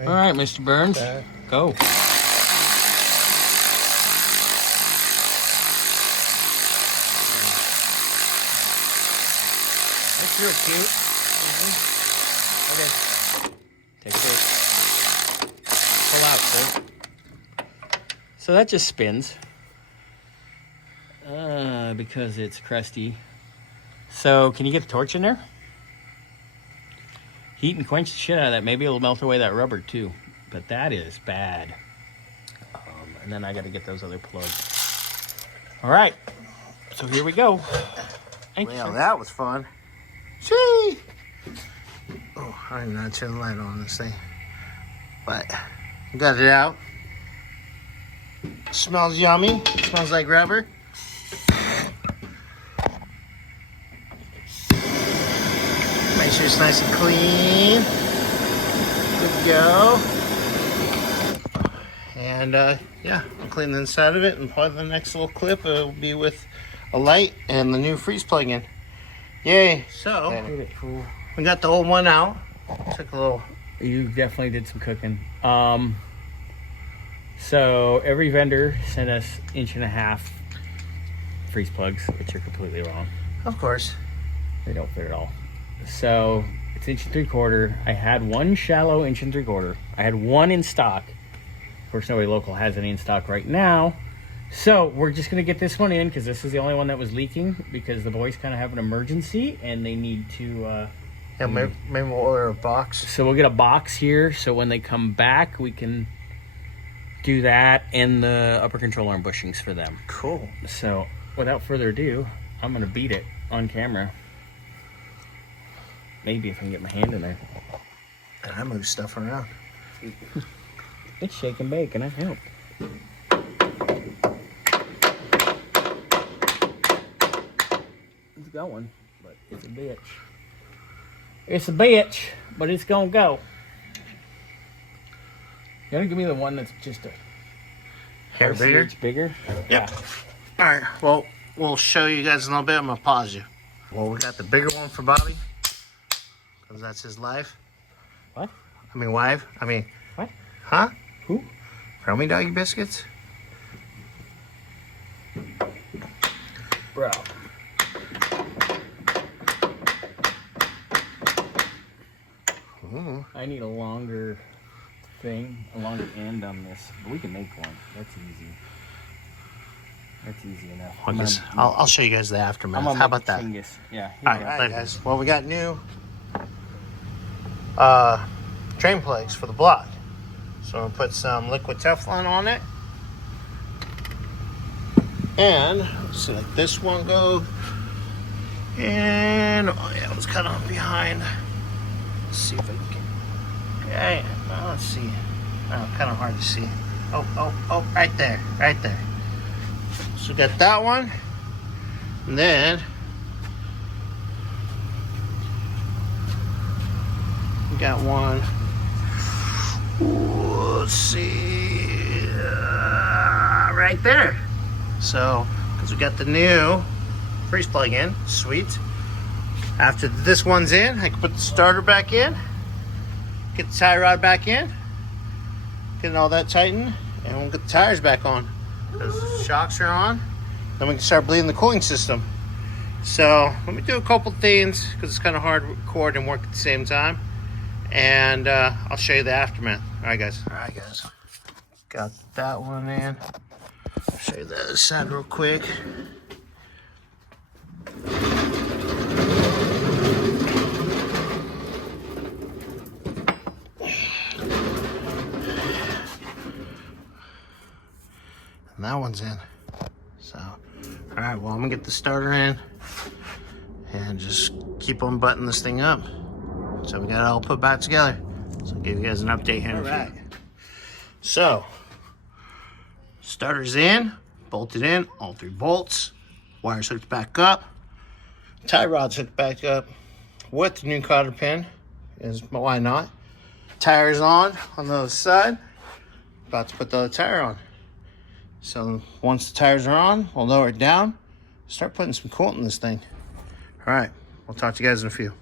All right, Mr. Burns, go. That's real cute. Okay. Take a bit. Pull out, sir. So that just spins. Because it's crusty. So can you get the torch in there? Heat and quench the shit out of that. Maybe it'll melt away that rubber too. But that is bad. And then I got to get those other plugs. All right. So here we go. Thank you, Well, sir. that was fun. See? Oh, I did not turn the light on this thing. But got it out. Smells yummy. Smells like rubber. Make sure it's nice and clean. Good to go. And yeah, I'll clean the inside of it, and probably the next little clip will be with a light and the new freeze plug-in. Yay! So we got the old one out. Took a little. You definitely did some cooking. So every vendor sent us 1.5" freeze plugs, which are completely wrong. Of course. They don't fit at all. So it's 1.75". I had one shallow 1.75". I had one in stock. Of course, nobody local has any in stock right now. So we're just gonna get this one in because this is the only one that was leaking because the boys kind of have an emergency and they need to. Yeah, maybe we'll order a box. So we'll get a box here. So when they come back, we can do that and the upper control arm bushings for them. Cool. So without further ado, I'm gonna beat it on camera. Maybe if I can get my hand in there. And I move stuff around. It's shake and bake, and I help. It's going, but it's a bitch. It's a bitch, but it's gonna go. You wanna give me the one that's just a Hair bigger? bigger? Yeah. All right. Well, we'll show you guys in a little bit. I'm gonna pause you. Well, we got the bigger one for Bobby, because that's his life. What? I mean, wife. I mean, What? huh? Who? Throw me doggy biscuits. Bro. Ooh. I need a longer thing, a longer end on this. But we can make one. That's easy. That's easy enough. I'll show you guys the aftermath. How about that? Yeah. All right, guys. Well, we got new drain plugs for the block. So I'm gonna put some liquid Teflon on it, and so like this one go, and oh yeah, it was kind of behind. Let's see if I can. Okay, well, let's see. Oh, kind of hard to see. Oh, right there, right there. So we got that one, and then we got one. Let's see, right there. So, because we got the new freeze plug in, sweet. After this one's in, I can put the starter back in, get the tie rod back in, get all that tightened, and we'll get the tires back on. Because the shocks are on, then we can start bleeding the cooling system. So, let me do a couple things, because it's kind of hard to record and work at the same time. And I'll show you the aftermath. All right, guys. Got that one in. I'll show you the other side real quick. And that one's in. So, all right, well, I'm gonna get the starter in and just keep on buttoning this thing up. So we got it all put back together. So I'll give you guys an update here in a few. So, starter's in, bolted in, all 3 bolts, wires hooked back up, tie rods hooked back up with the new cotter pin, is why not. Tires on the other side, about to put the other tire on. So once the tires are on, we'll lower it down, start putting some coolant in this thing. All right, we'll talk to you guys in a few.